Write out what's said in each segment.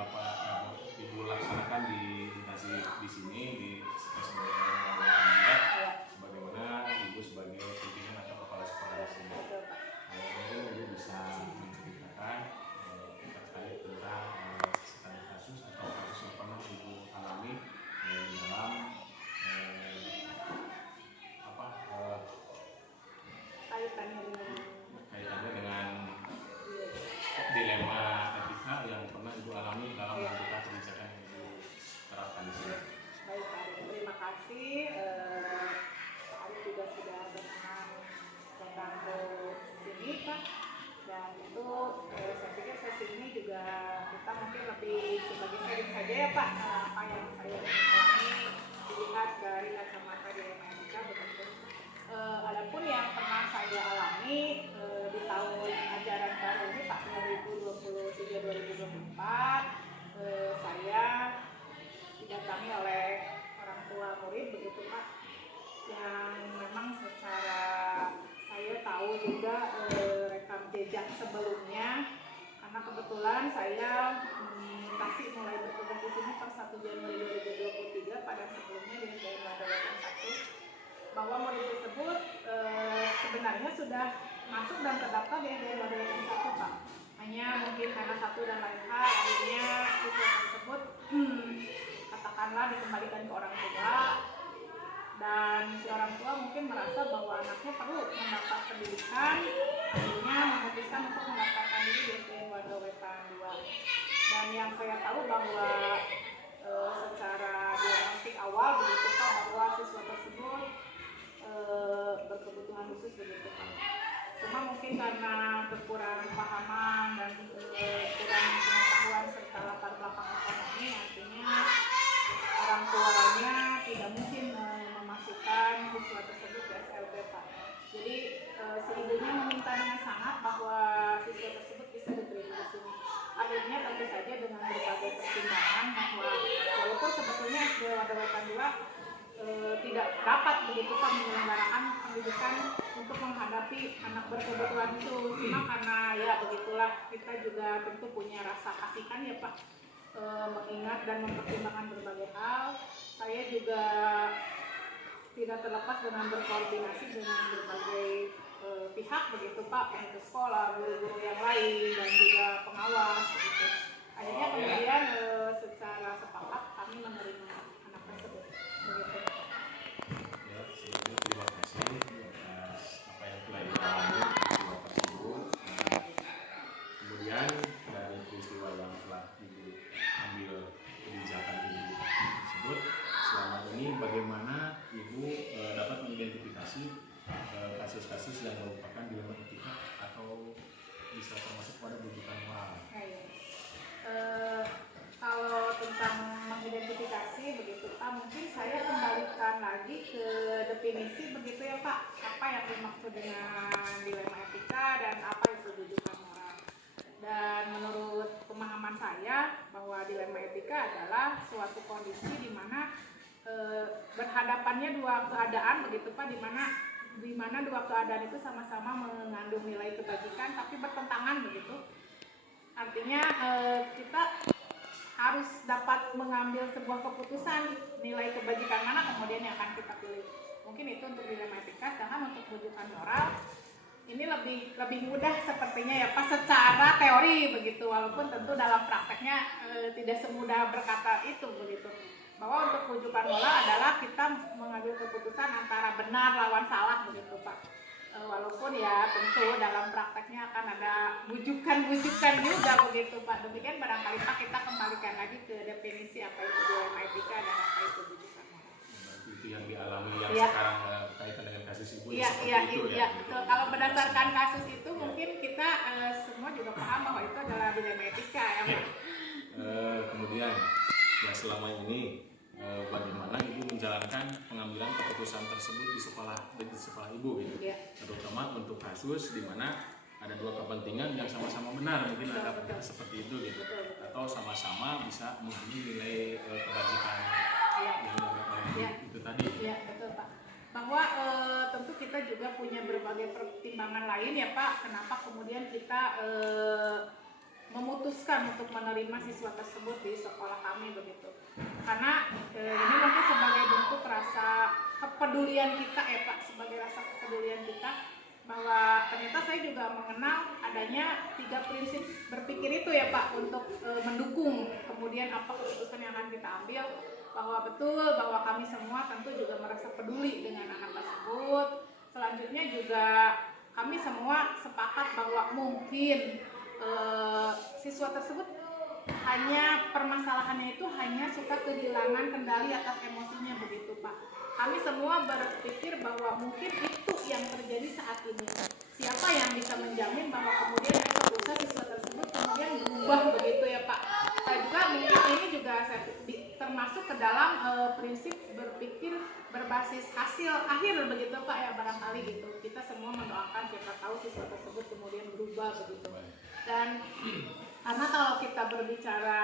Bapak Ibu laksanakan di sini di SMB sebagaimana Ibu sebagai pimpinan atau kepala sekolah di sini. Mungkin Ibu bisa menceritakan terkait tentang kasus atau kasus yang pernah Ibu alami di dalam kaitannya dengan dilema etika yang pernah Ibu alami dalam menentukan kebijakan yang Ibu terapkan di sini. Baik Pak Ari, terima kasih. Pak Ari juga sudah berkenan datang ke sini Pak. Dan itu saya pikir sesi ini juga kita mungkin lebih sebagai sharing saja ya Pak, apa yang saya alami dilihat dari kacamata dilema etika begitu. Adapun yang pernah saya alami di tahun ajaran baru ini Pak 2023-2024 saya didatangi oleh orang tua murid begitu Pak, yang memang secara saya tahu juga rekam jejak sebelumnya, karena kebetulan saya mutasi mulai bertugas di sini per 1 Januari 2023, pada sebelumnya di SDN Wadawatan 1, bahwa murid tersebut sebenarnya sudah masuk dan terdaftar di SDN Wadawatan 1 Pak. Hanya mungkin karena satu dan lain hal akhirnya siswa tersebut katakanlah dikembalikan ke orang tua, dan si orang tua mungkin merasa bahwa anaknya perlu mendapat pendidikan, akhirnya memutuskan untuk mendaftarkan diri di SDN Wadawatan 2. Dan yang saya tahu bahwa secara diagnostik awal begitu Pak, bahwa siswa tersebut berkebutuhan khusus begitu Pak. Cuma mungkin karena kekurangan pahaman dan kurang pengetahuan serta latar belakang ekonomi, artinya orang tuanya tidak mungkin memasukkan siswa tersebut ke SLB Pak. Jadi si ibunya meminta dengan sangat bahwa siswa tersebut bisa diterima di sini. Akhirnya tentu saja dengan berbagai pertimbangan bahwa walaupun sebetulnya SD Wadawatan 2 tidak dapat begitu Pak menyelenggarakan pendidikan untuk menghadapi anak berkebutuhan khusus, cuma karena ya begitulah, kita juga tentu punya rasa kasihan ya Pak, mengingat dan mempertimbangkan berbagai hal. Saya juga tidak terlepas dengan berkoordinasi dengan berbagai pihak begitu Pak, pihak sekolah, guru-guru yang lain, dan juga pengawas begitu. Akhirnya kemudian secara sepakat kami menerima anak tersebut begitu. Ya, sebelumnya terima kasih atas apa yang telah dialami peristiwa tersebut. Kemudian dari peristiwa yang telah Ibu ambil kebijakan Ibu tersebut, selama ini bagaimana Ibu dapat mengidentifikasi kasus-kasus yang merupakan dilema etika atau bisa termasuk pada rujukan moral? Kalau tentang mengidentifikasi begitu Pak, mungkin saya kembalikan lagi ke definisi begitu ya Pak, apa yang dimaksud dengan dilema etika dan apa itu rujukan moral. Dan menurut pemahaman saya bahwa dilema etika adalah suatu kondisi di mana berhadapannya dua keadaan begitu Pak, di mana dua keadaan itu sama-sama mengandung nilai kebajikan tapi bertentangan begitu. Artinya kita harus dapat mengambil sebuah keputusan nilai kebajikan mana kemudian yang akan kita pilih. Mungkin itu untuk dilema etika. Sedangkan untuk rujukan moral ini lebih mudah sepertinya ya Pak secara teori begitu, walaupun tentu dalam prakteknya tidak semudah berkata itu begitu. Bahwa untuk rujukan moral adalah kita mengambil keputusan antara benar lawan salah begitu Pak. Walaupun ya tentu dalam prakteknya akan ada bujukan-bujukan juga begitu Pak. Demikian barangkali Pak kita kembalikan lagi ke definisi apa itu dilema etika dan apa itu bujukan moral. Itu yang dialami yang ya. Sekarang kaitan dengan kasus Ibu Iya, itu ya. Kalau berdasarkan kasus itu mungkin kita semua juga paham bahwa itu adalah dilema etika ya Pak. Kemudian ya selama ini bagaimana Ibu menjalankan pengambilan keputusan tersebut di sekolah Ibu gitu. Terutama untuk kasus di mana ada dua kepentingan yang sama-sama benar, mungkin ada seperti itu gitu. Atau sama-sama bisa memenuhi nilai kebajikan yang itu tadi. Iya, betul Pak. Bahwa tentu kita juga punya berbagai pertimbangan lain ya Pak, kenapa kemudian kita memutuskan untuk menerima siswa tersebut di sekolah kami begitu. Karena ini mungkin sebagai bentuk rasa kepedulian kita ya Pak, sebagai rasa kepedulian kita bahwa ternyata saya juga mengenal adanya 3 prinsip berpikir itu ya Pak untuk mendukung kemudian apa keputusan yang akan kita ambil, bahwa betul bahwa kami semua tentu juga merasa peduli dengan anak tersebut. Selanjutnya juga kami semua sepakat bahwa mungkin siswa tersebut hanya permasalahannya itu hanya suka kehilangan kendali atas emosinya begitu Pak. Kami semua berpikir bahwa mungkin itu yang terjadi saat ini. Siapa yang bisa menjamin bahwa kemudian esok lusa siswa tersebut kemudian berubah begitu ya Pak. Saya juga mungkin ini juga termasuk ke dalam prinsip berpikir berbasis hasil akhir begitu Pak ya, barangkali gitu. Kita semua mendoakan siapa tahu siswa tersebut kemudian berubah begitu. Dan karena kalau kita berbicara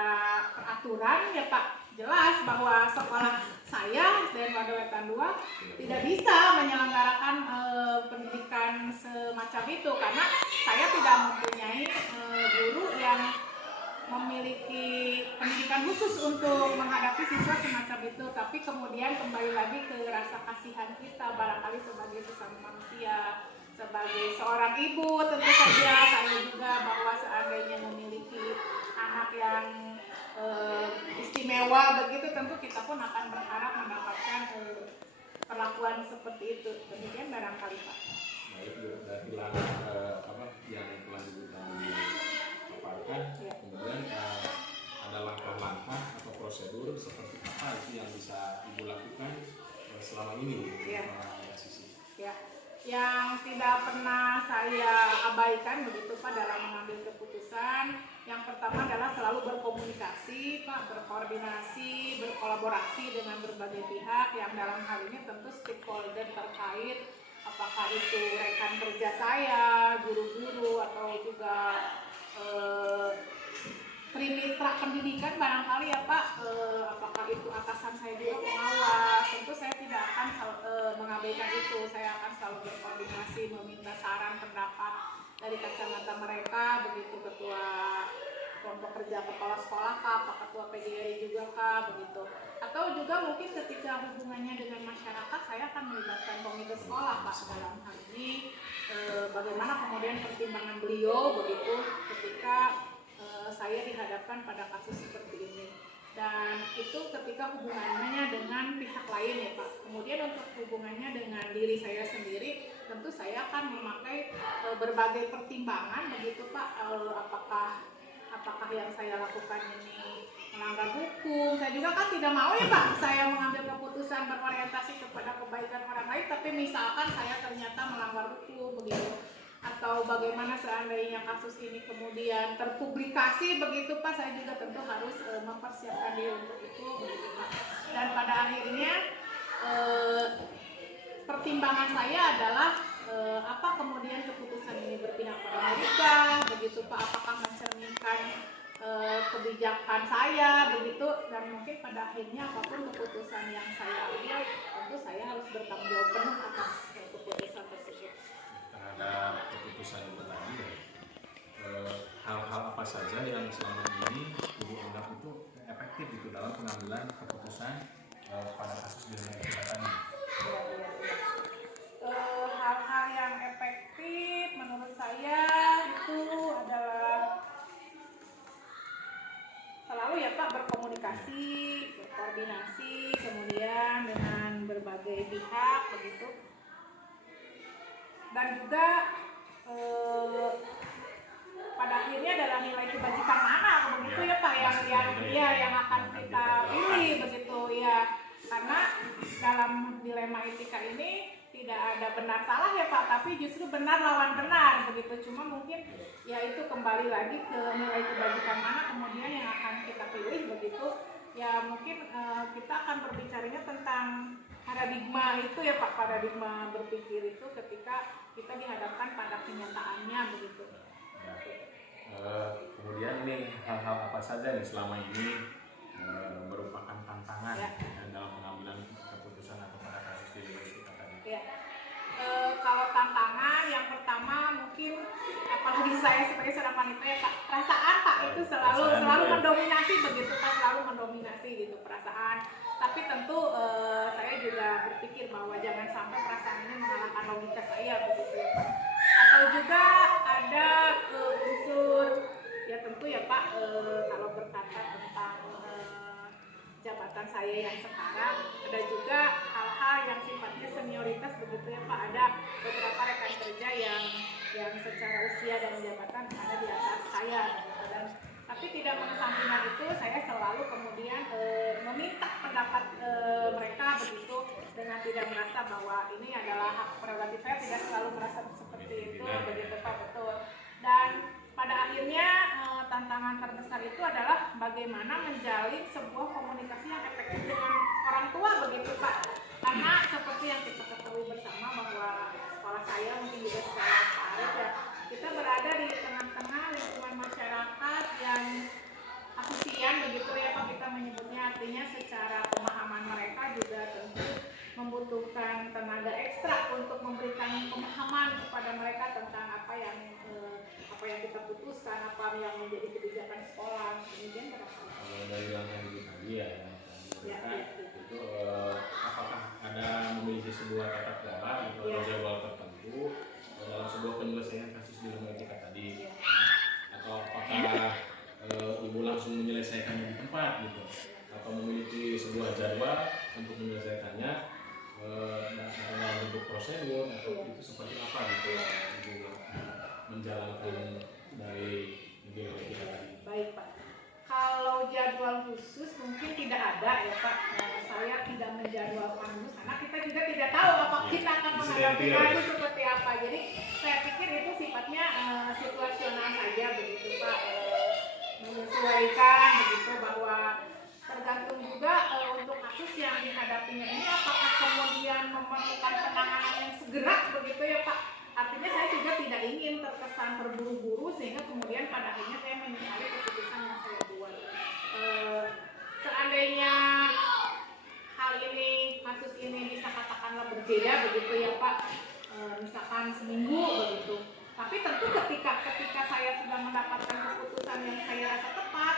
peraturan ya Pak, jelas bahwa sekolah saya SDN Wadowetan 2 tidak bisa menyelenggarakan pendidikan semacam itu karena saya tidak mempunyai guru yang memiliki pendidikan khusus untuk menghadapi siswa semacam itu. Tapi kemudian kembali lagi ke rasa kasihan kita barangkali sebagai sesama manusia, sebagai seorang ibu tentu saja saya juga bahwa seandainya memiliki anak yang istimewa begitu tentu kita pun akan berharap mendapatkan perlakuan seperti itu. Demikian barangkali Pak. Baik, berarti yang telah dipaparkan, ya. Kemudian ada langkah-langkah atau prosedur seperti apa itu yang bisa Ibu lakukan selama ini ya. Sisi. Ya. Yang tidak pernah saya abaikan begitu Pak dalam mengambil keputusan, yang pertama adalah selalu berkomunikasi Pak, berkoordinasi, berkolaborasi dengan berbagai pihak yang dalam hal ini tentu stakeholder terkait, apakah itu rekan kerja saya, guru-guru atau juga trimitra pendidikan barangkali ya Pak, apakah itu atasan saya juga pengawas, tentu saya tidak akan mengabaikan itu. Saya akan selalu berkoordinasi, meminta saran pendapat dari kacamata mereka, begitu ketua kelompok kerja kepala sekolah kah, Pak ketua PGRI juga kah, begitu. Atau juga mungkin ketika hubungannya dengan masyarakat, saya akan melibatkan komite sekolah Pak dalam hal ini, bagaimana kemudian pertimbangan beliau begitu ketika saya dihadapkan pada kasus seperti ini. Dan itu ketika hubungannya dengan pihak lain ya Pak. Kemudian untuk hubungannya dengan diri saya sendiri, tentu saya akan memakai berbagai pertimbangan begitu Pak. Apakah yang saya lakukan ini melanggar hukum? Saya juga kan tidak mau ya Pak, saya mengambil keputusan berorientasi kepada kebaikan orang lain, tapi misalkan saya ternyata melanggar hukum begitu. Atau bagaimana seandainya kasus ini kemudian terpublikasi begitu Pak, saya juga tentu harus mempersiapkan diri untuk itu begitu Pak. Dan pada akhirnya pertimbangan saya adalah apa kemudian keputusan ini berpihak pada mereka begitu Pak, apakah mencerminkan kebijakan saya begitu, dan mungkin pada akhirnya apapun keputusan yang saya ambil tentu saya harus bertanggung jawab penuh atas keputusan tersebut. Terhadap keputusan itu tadi, hal-hal apa saja yang selama ini Ibu anggap itu efektif itu dalam pengambilan keputusan pada kasus dirinya tadi? Hal-hal yang efektif menurut saya itu adalah selalu ya Pak berkomunikasi, berkoordinasi, kemudian dengan berbagai pihak begitu. Dan juga pada akhirnya adalah nilai kebajikan mana begitu ya Pak yang akan kita pilih begitu ya, karena dalam dilema etika ini tidak ada benar salah ya Pak, tapi justru benar lawan benar begitu. Cuma mungkin ya itu kembali lagi ke nilai kebajikan mana kemudian yang akan kita pilih begitu ya. Mungkin kita akan berbicaranya tentang paradigma itu ya Pak, paradigma berpikir itu ketika kita dihadapkan pada kenyataannya begitu. Kemudian ini hal-hal apa saja nih selama ini merupakan tantangan dalam pengambilan keputusan atau pada kasus dilema etika tadi? Ya. Kalau tantangan yang pertama mungkin mungkin apalagi saya sebagai seorang wanita ya Pak, perasaan Pak itu selalu mendominasi begitu Pak, selalu mendominasi gitu perasaan. Tapi tentu saya juga berpikir bahwa jangan sampai perasaan ini mengalahkan logika saya begitu ya Pak. Atau juga ada unsur ya tentu ya Pak, kalau berkata tentang jabatan saya yang sekarang, ada juga hal-hal yang sifatnya senioritas begitu ya Pak. Ada beberapa rekan kerja yang secara usia dan jabatan ada di atas saya gitu. Dan tapi tidak mengesampingkan itu, saya selalu kemudian meminta pendapat mereka begitu, dengan tidak merasa bahwa ini adalah hak prerogatif saya, tidak selalu merasa seperti itu begitu Pak, betul. Dan pada akhirnya tantangan terbesar itu adalah bagaimana menjalin sebuah komunikasi yang efektif dengan orang tua begitu Pak. Karena seperti yang kita ketahui bersama bahwa sekolah saya mungkin juga sekolah Arif ya, kita berada di tengah-tengah lingkungan masyarakat yang asusian begitu ya Pak, kita menyebutnya, artinya secara pemahaman mereka juga tentu membutuhkan tenaga ekstra untuk memberikan pemahaman kepada mereka tentang apa yang kita putuskan, apa yang menjadi kebijakan sekolah. Kemudian kalau dari langkah itu tadi ya, itu apakah ada memiliki sebuah tata kelola atau jadwal tertentu dalam sebuah penyelesaian kasus di lembaga kita tadi, atau apakah ibu langsung menyelesaikan di tempat gitu, atau memiliki sebuah jadwal untuk menyelesaikannya dalam bentuk prosedur, atau itu seperti apa gitu ibu menjalankan dari lembaga kita tadi? Baik Pak, kalau jadwal khusus mungkin tidak ada ya Pak. Saya tidak menjadwalkan khusus karena kita juga tidak tahu apakah kita akan menghadapi kasus seperti apa. Jadi saya pikir itu sifatnya situasional saja begitu Pak, menyesuaikan begitu, bahwa tergantung juga untuk kasus yang dihadapinya ini apakah kemudian memerlukan penanganan yang segera begitu ya Pak. Artinya saya juga tidak ingin terkesan terburu-buru sehingga kemudian pada akhirnya saya menyesali keputusan yang saya buat. Seandainya hal ini, kasus ini bisa katakanlah berbeda begitu ya Pak, misalkan seminggu begitu. Tapi tentu ketika saya sudah mendapatkan keputusan yang saya rasa tepat,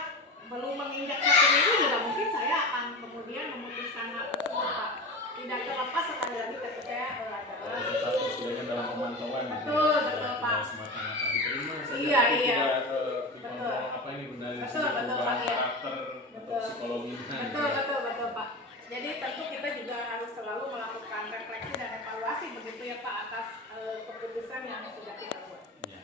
belum menginjak 1 minggu juga mungkin saya akan kemudian memutuskan hal tersebut Pak. Tidak terlepas sekali lagi ketika adalah tetap setidaknya dalam pemantauan. Betul Pak. Semata-mata diterima saja. Iya. Betul. Apa ini benar betul perubahan Pak, karakter atau psikologi. Betul Pak. Jadi tentu kita juga harus selalu melakukan refleksi dan evaluasi begitu ya Pak atas keputusan yang sudah kita buat. Ya.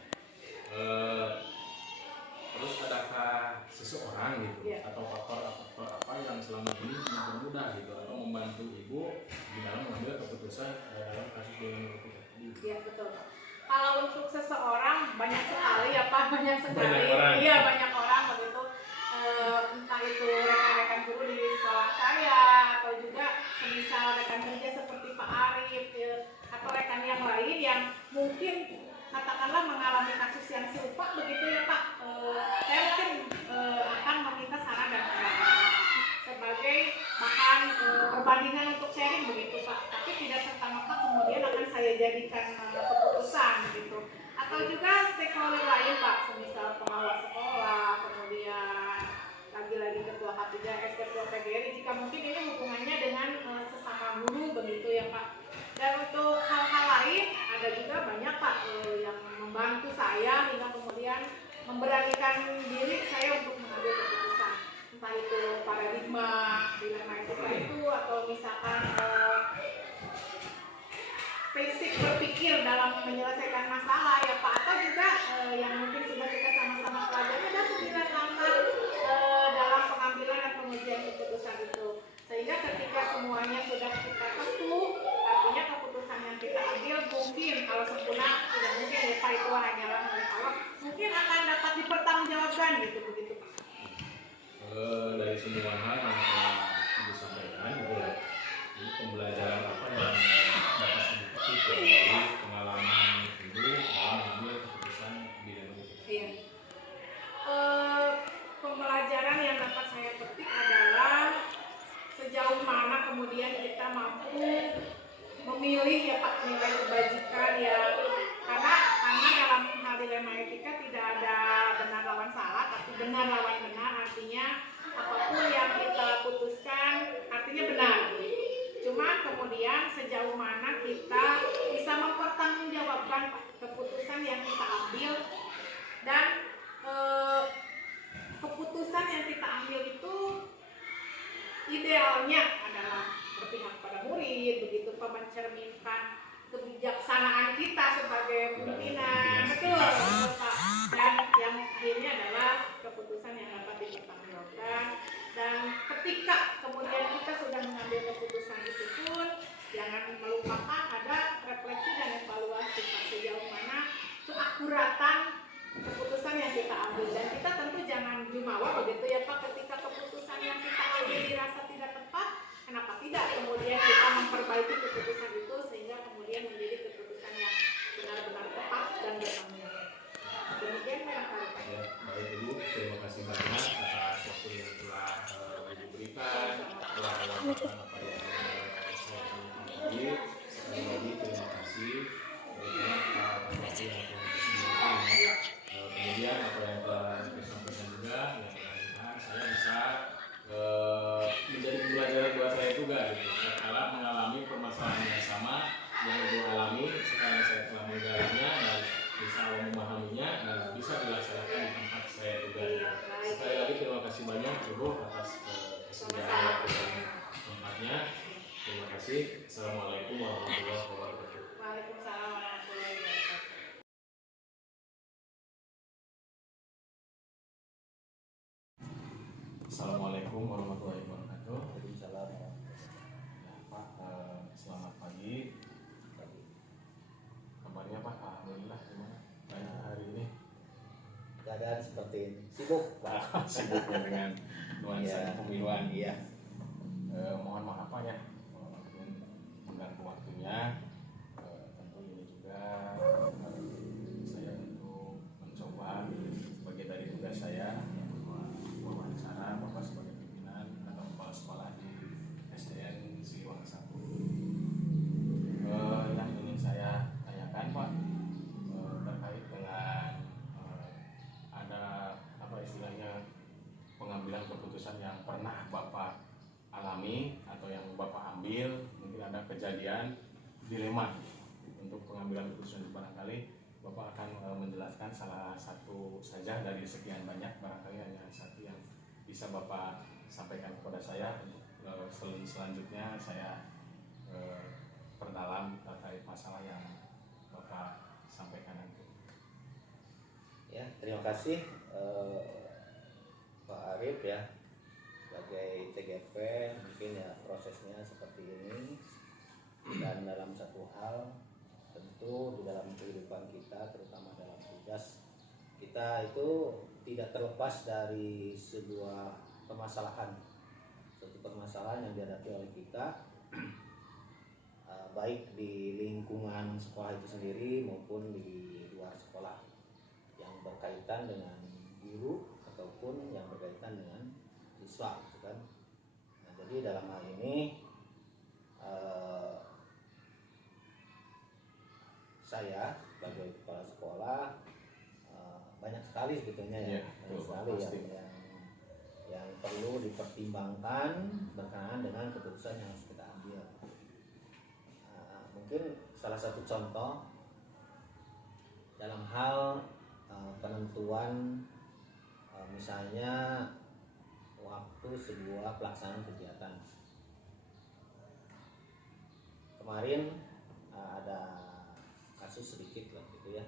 Terus adakah seseorang gitu atau faktor apa yang selama ini mempermudah gitu atau membantu ibu di dalam mengambil keputusan dalam kasus dengan kita tadi? Iya betul Pak. Kalau untuk seseorang banyak sekali ya Pak, banyak sekali. Iya banyak orang begitu. Entah itu rekan-rekan guru di sekolah saya atau juga semisal rekan kerja seperti Pak Arif ya, atau rekan yang lain yang mungkin katakanlah mengalami kasus yang serupa begitu ya Pak. Saya mungkin akan meminta saran dan pendapat sebagai bahan perbandingan untuk sharing begitu Pak. Tapi tidak serta-merta kemudian akan saya jadikan keputusan gitu. Atau juga stakeholder lain Pak, semisal pengawas sekolah, kemudian lagi-lagi ketua K3S, ketua PGRI, jika mungkin ini hubungannya dengan sesama guru begitu ya Pak. Dan untuk hal-hal lain ada juga banyak Pak yang membantu saya hingga kemudian memberanikan diri saya untuk mengambil keputusan, entah itu paradigma dilema etika itu, atau misalkan prinsip berpikir dalam menyelesaikan masalah ya Pak, atau juga yang mungkin sudah kita sama-sama pelajari ada 9 langkah dalam pengambilan dan pengujian keputusan itu, sehingga ketika semuanya sudah kita tempuh, artinya keputusan yang kita ambil mungkin kalau sempurna tidak mungkin ya Pak, itu hanyalah oleh Allah, mungkin akan dapat dipertanggungjawabkan gitu begitu Pak. Dari semua hal yang telah Ibu sampaikan, ini pembelajaran apa yang dapat Ibu petik dari pengalaman Ibu dalam mengambil keputusan di dalam itu? Iya. Pembelajaran yang dapat saya petik adalah sejauh mana kemudian kita mampu memilih ya Pak nilai kebajikan ya, karena dalam dilema etika tidak ada benar lawan salah, tapi benar lawan benar, artinya apapun yang kita putuskan artinya benar. Cuma kemudian sejauh mana kita bisa mempertanggungjawabkan keputusan yang kita ambil, dan keputusan yang kita ambil itu idealnya adalah berpihak pada murid, begitu Pak, mencerminkan kebijaksanaan kita sebagai pimpinan, betul Pak. Dan yang akhirnya adalah keputusan yang dapat dipertanggungjawabkan. Dan ketika kemudian kita sudah mengambil keputusan itu pun jangan melupakan ada refleksi dan evaluasi Pak, sejauh mana keakuratan keputusan yang kita ambil. Dan kita tentu jangan jumawa begitu ya Pak, ketika keputusan yang kita ambil dirasa tidak tepat, kenapa tidak kemudian kita memperbaiki keputusan itu sehingga kemudian menjadi keputusan yang benar-benar tepat dan bertanggung jawab. Demikian barangkali Pak. Ya, baik Ibu, terima kasih banyak atas waktu yang telah Ibu berikan, telah melakukan apa yang saya tadi. Sekali lagi terima kasih atas waktu yang telah disediakan. Kemudian apa yang telah disampaikan juga, mudah-mudahan saya bisa menjadi pembelajaran buat saya juga gitu. Setelah mengalami permasalahan yang sama yang Ibu alami, sekarang saya telah menggalinya dan bisa memahaminya dan bisa dilaksanakan di tempat saya juga. Sekali lagi terima kasih banyak Ibu atas kesediaan waktu dan tempatnya. Terima kasih. Assalamualaikum warahmatullahi wabarakatuh. Waalaikumsalam warahmatullahi wabarakatuh. Assalamualaikum warahmatullahi wabarakatuh. Waalaikumsalam. Ya, Pak, selamat pagi. Kabarnya Pak, alhamdulillah gimana hari ini? Keadaan seperti ini. Sibuk, Pak. Sibuknya dengan nuansa pemiluan. Iya. Mohon maaf Pak ya, mungkin mengganggu waktunya. Tentu ini juga saya untuk mencoba sebagai dari tugas saya wawancara Bapak sebagai pimpinan atau kepala sekolah di SDN Siliwangi 1. Yang ingin saya tanyakan Pak, terkait dengan ada apa istilahnya pengambilan keputusan yang pernah Bapak alami atau yang Bapak ambil, mungkin ada kejadian dilema untuk pengambilan keputusan. Barangkali Bapak akan menjelaskan salah satu saja dari sekian banyak, barangkali hanya satu yang bisa Bapak sampaikan kepada saya. Selanjutnya saya perdalam terkait masalah yang Bapak sampaikan nanti. Ya, terima kasih Pak Arif ya. Sebagai TGP mungkin ya prosesnya seperti ini, dan dalam satu hal tentu di dalam kehidupan kita, terutama dalam tugas kita, itu tidak terlepas dari sebuah permasalahan, suatu permasalahan yang dihadapi oleh kita, baik di lingkungan sekolah itu sendiri maupun di luar sekolah, yang berkaitan dengan guru ataupun yang berkaitan dengan siswa, gitu kan. Nah, jadi dalam hal ini saya sebagai kepala sekolah banyak sekali sebetulnya ya, banyak sekali yang perlu dipertimbangkan berkenaan dengan keputusan yang harus kita ambil. Mungkin salah satu contoh dalam hal penentuan misalnya waktu sebuah pelaksanaan kegiatan. Kemarin ada kasus sedikit lah gitu ya,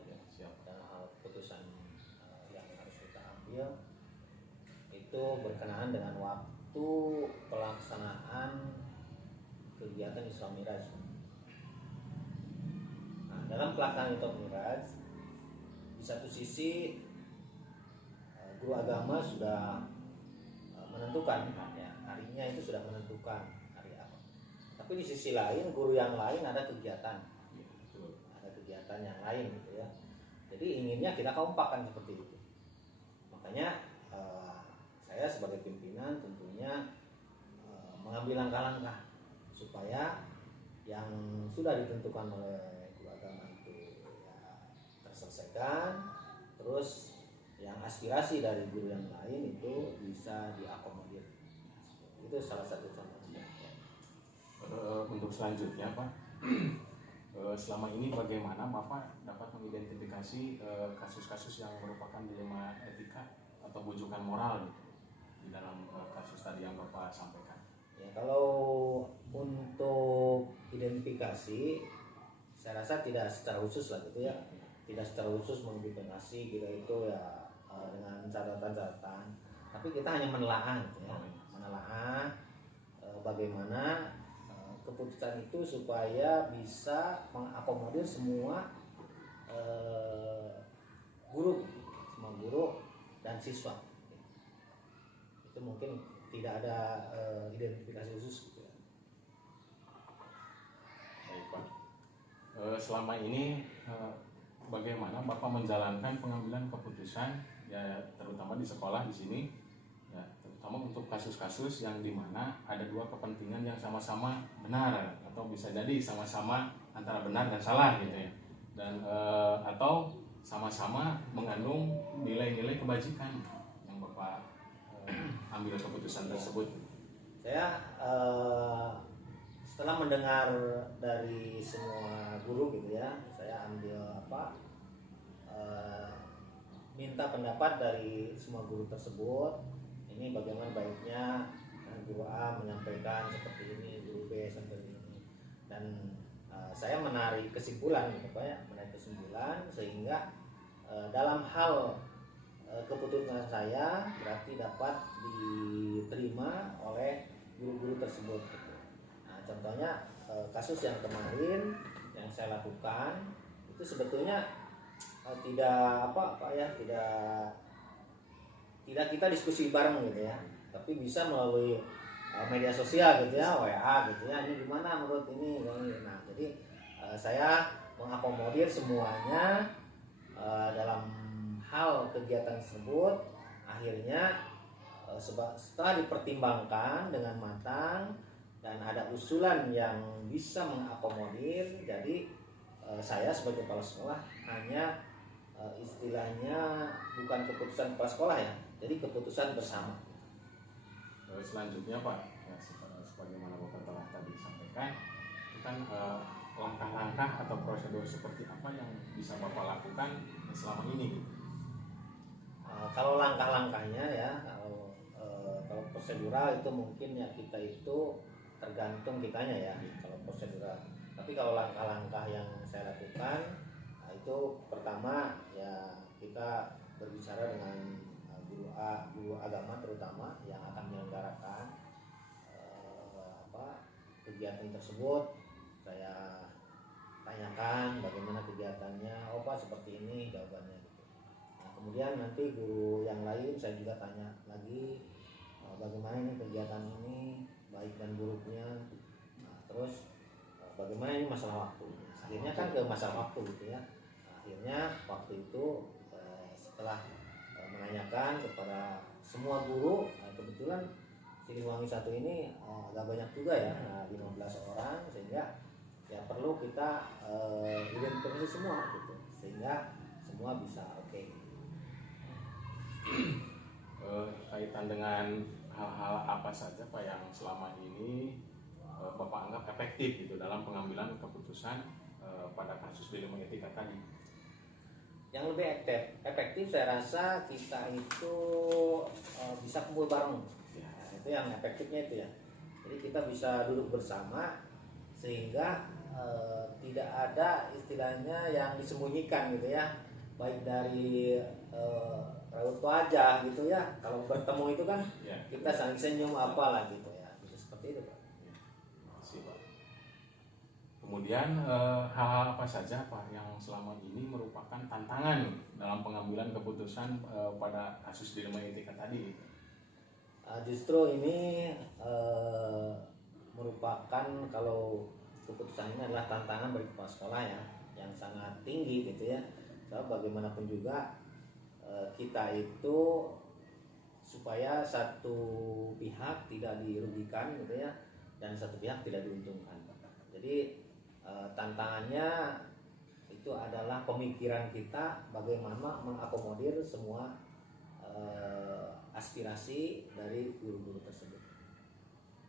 dalam hal keputusan yang harus kita ambil itu berkenaan dengan waktu pelaksanaan kegiatan Isra Miraj. Nah, dalam pelaksanaan Isra Miraj, di satu sisi guru agama sudah menentukan ya, harinya itu sudah menentukan hari apa. Tapi di sisi lain guru yang lain ada kegiatan, ada kegiatan yang lain gitu ya. Jadi inginnya kita kompakkan seperti itu. Makanya saya sebagai pimpinan tentunya mengambil langkah-langkah supaya yang sudah ditentukan oleh guru agama itu ya terselesaikan, terus yang aspirasi dari guru yang lain itu bisa diakomodir. Itu salah satu contohnya. Untuk selanjutnya Pak, selama ini bagaimana Bapak dapat mengidentifikasi kasus-kasus yang merupakan dilema etika atau bujukan moral gitu, di dalam kasus tadi yang Bapak sampaikan? Ya, kalau untuk identifikasi, saya rasa tidak secara khusus lah gitu ya, tidak secara khusus mengidentifikasi kita itu ya dengan catatan-catatan, tapi kita hanya menelaah gitu ya, menelaah bagaimana keputusan itu supaya bisa mengakomodir semua guru, semua guru dan siswa. Itu mungkin tidak ada identifikasi khusus gitu ya. Baik Pak, selama ini bagaimana Bapak menjalankan pengambilan keputusan ya, terutama di sekolah di sini ya, terutama untuk kasus-kasus yang dimana ada dua kepentingan yang sama-sama benar atau bisa jadi sama-sama antara benar dan salah gitu ya, dan atau sama-sama mengandung nilai-nilai kebajikan yang Bapak ambil keputusan tersebut. Saya setelah mendengar dari semua guru gitu ya, saya ambil minta pendapat dari semua guru tersebut. Ini bagaimana baiknya guru A menyampaikan seperti ini, guru B seperti ini, dan saya menarik kesimpulan gitu Pak ya, menarik kesimpulan sehingga dalam hal keputusan saya berarti dapat diterima oleh guru-guru tersebut gitu. Nah, contohnya kasus yang kemarin yang saya lakukan itu sebetulnya tidak tidak kita diskusi bareng gitu ya, tapi bisa melalui media sosial gitu ya, WA gitu ya, ini gimana menurut ini. Nah, jadi saya mengakomodir semuanya dalam hal kegiatan tersebut. Akhirnya setelah dipertimbangkan dengan matang dan ada usulan yang bisa mengakomodir, jadi saya sebagai kepala sekolah hanya istilahnya bukan keputusan kepala sekolah ya, jadi keputusan bersama. Selanjutnya Pak, ya, sebagaimana Bapak telah tadi sampaikan, itu kan langkah-langkah atau prosedur seperti apa yang bisa Bapak lakukan selama ini? Kalau langkah-langkahnya ya, kalau prosedural itu mungkin ya kita itu tergantung kitanya ya, kalau prosedural. Tapi kalau langkah-langkah yang saya lakukan, itu pertama ya kita berbicara dengan guru agama terutama yang akan menyelenggarakan kegiatan tersebut. Saya tanyakan bagaimana kegiatannya, Pak seperti ini jawabannya gitu. Nah, kemudian nanti guru yang lain saya juga tanya lagi bagaimana ini kegiatan ini baik dan buruknya. Nah, terus bagaimana ini masalah waktu. Akhirnya kan ke masalah waktu gitu ya. Akhirnya waktu itu setelah menanyakan kepada semua guru, kebetulan Siliwangi 1 ini agak banyak juga ya, 15 orang, sehingga ya perlu kita identifikasi semua gitu, sehingga semua bisa oke. Kaitan dengan hal-hal apa saja Pak yang selama ini Bapak anggap efektif gitu dalam pengambilan keputusan pada kasus dilema etika tadi? Yang lebih efektif saya rasa kita itu bisa kumpul bareng ya, itu yang efektifnya itu ya. Jadi kita bisa duduk bersama sehingga tidak ada istilahnya yang disembunyikan gitu ya, baik dari raut wajah gitu ya. Kalau bertemu itu kan ya, kita saling senyum apalah gitu ya, bisa seperti itu Pak. Kemudian hal-hal apa saja Pak yang selama ini merupakan tantangan dalam pengambilan keputusan pada kasus dilema etika tadi? Justru ini merupakan, kalau keputusan ini adalah tantangan bagi kepala sekolah ya, yang sangat tinggi gitu ya. Sebab bagaimanapun juga kita itu supaya satu pihak tidak dirugikan gitu ya, dan satu pihak tidak diuntungkan. Jadi tantangannya itu itu adalah pemikiran kita bagaimana mengakomodir semua aspirasi dari guru-guru tersebut.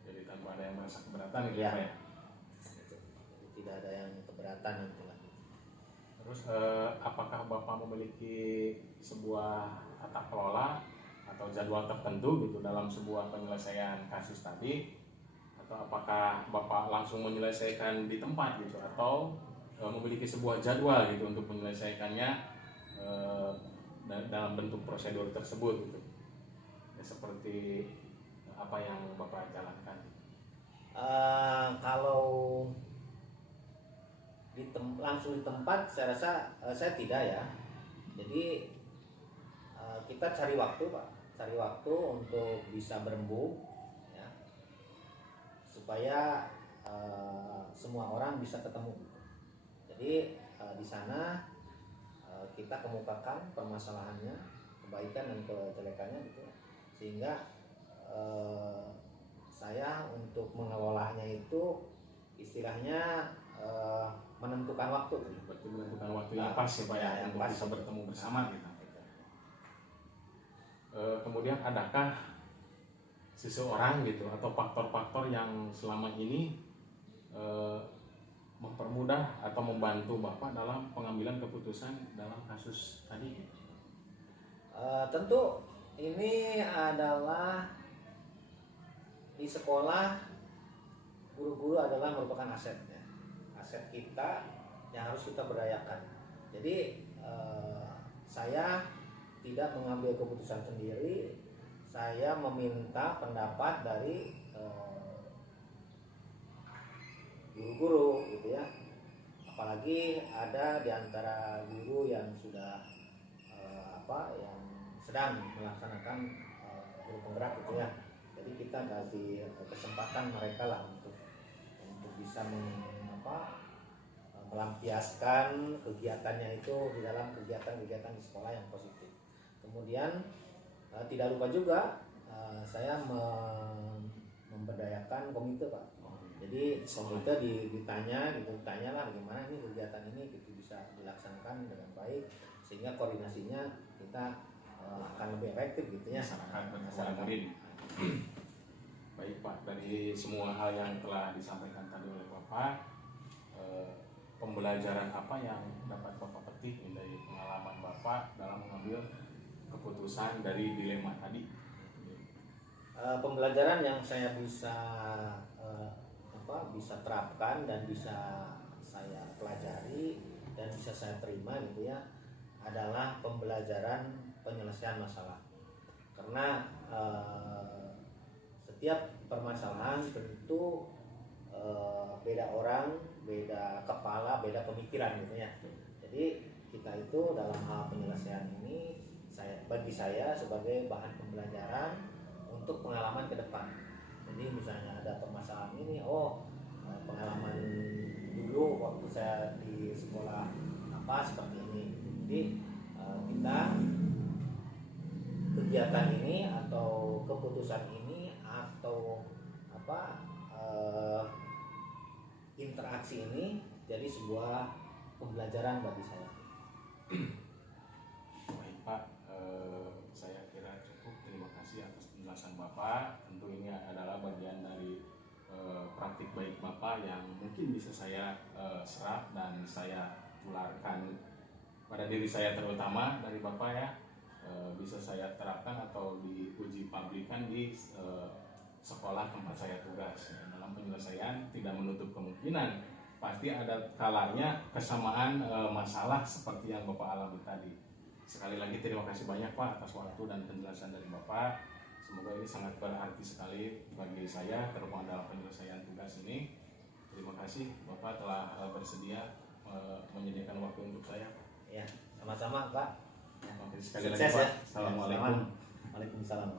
Jadi tanpa ada yang merasa keberatan gitu Ya. Pak ya. Jadi tidak ada yang keberatan itulah. Terus apakah Bapak memiliki sebuah tata kelola atau jadwal tertentu gitu dalam sebuah penyelesaian kasus tadi, atau apakah Bapak langsung menyelesaikan di tempat gitu, atau memiliki sebuah jadwal gitu untuk menyelesaikannya dalam bentuk prosedur tersebut gitu ya, seperti apa yang Bapak jalankan? Kalau langsung di tempat saya rasa saya tidak ya. Jadi kita cari waktu Pak, cari waktu untuk bisa berembuk ya, supaya semua orang bisa ketemu. Jadi di sana kita kemukakan permasalahannya, kebaikan dan kejelekannya gitu, sehingga saya untuk mengelolanya itu istilahnya menentukan waktu. Berarti menentukan waktu yang pas ya Pak ya, yang untuk pas. bisa bertemu bersama gitu. Kemudian adakah seseorang gitu atau faktor-faktor yang selama ini mempermudah atau membantu Bapak dalam pengambilan keputusan dalam kasus tadi? Tentu ini adalah di sekolah, guru-guru adalah merupakan aset ya. Aset kita yang harus kita berdayakan. Jadi saya tidak mengambil keputusan sendiri, saya meminta pendapat dari guru-guru gitu ya. Apalagi ada di antara guru yang sudah yang sedang melaksanakan guru penggerak gitu ya. Jadi kita kasih kesempatan mereka lah untuk bisa melampiaskan kegiatannya itu di dalam kegiatan-kegiatan di sekolah yang positif. Kemudian tidak lupa juga saya memberdayakan komite Pak. Jadi komite ditanya lah bagaimana ini kegiatan ini gitu bisa dilaksanakan dengan baik, sehingga koordinasinya kita akan lebih efektif gitu ya. Masyarakat. Baik Pak, dari semua hal yang telah disampaikan tadi oleh Bapak, pembelajaran apa yang dapat Bapak petik dari pengalaman Bapak dalam mengambil keputusan dari dilema tadi? Pembelajaran yang saya bisa terapkan dan bisa saya pelajari dan bisa saya terima gitu ya, adalah pembelajaran penyelesaian masalah. Karena setiap permasalahan tentu beda orang, beda kepala, beda pemikiran gitu ya. Jadi kita itu dalam hal penyelesaian ini bagi saya sebagai bahan pembelajaran untuk pengalaman ke depan. Jadi misalnya ada permasalahan ini, pengalaman dulu waktu saya di sekolah seperti ini. Jadi kita kegiatan ini atau keputusan ini atau interaksi ini jadi sebuah pembelajaran bagi saya. Baik Pak, saya kira cukup. Terima kasih atas penjelasan Bapak. Tentu ini adalah bagian dari praktik baik Bapak yang mungkin bisa saya serap dan saya tularkan pada diri saya terutama dari Bapak ya. Bisa saya terapkan atau diuji pabrikan di sekolah tempat saya tugas ya. Dalam penyelesaian tidak menutup kemungkinan pasti ada kalanya kesamaan masalah seperti yang Bapak alami tadi. Sekali lagi terima kasih banyak Pak atas waktu dan penjelasan dari Bapak. Semoga ini sangat berarti sekali bagi saya terutama dalam penyelesaian tugas ini. Terima kasih Bapak telah bersedia menyediakan waktu untuk saya. Ya, sama-sama Pak. Sekali lagi Pak. Ya. Assalamualaikum. Waalaikumsalam.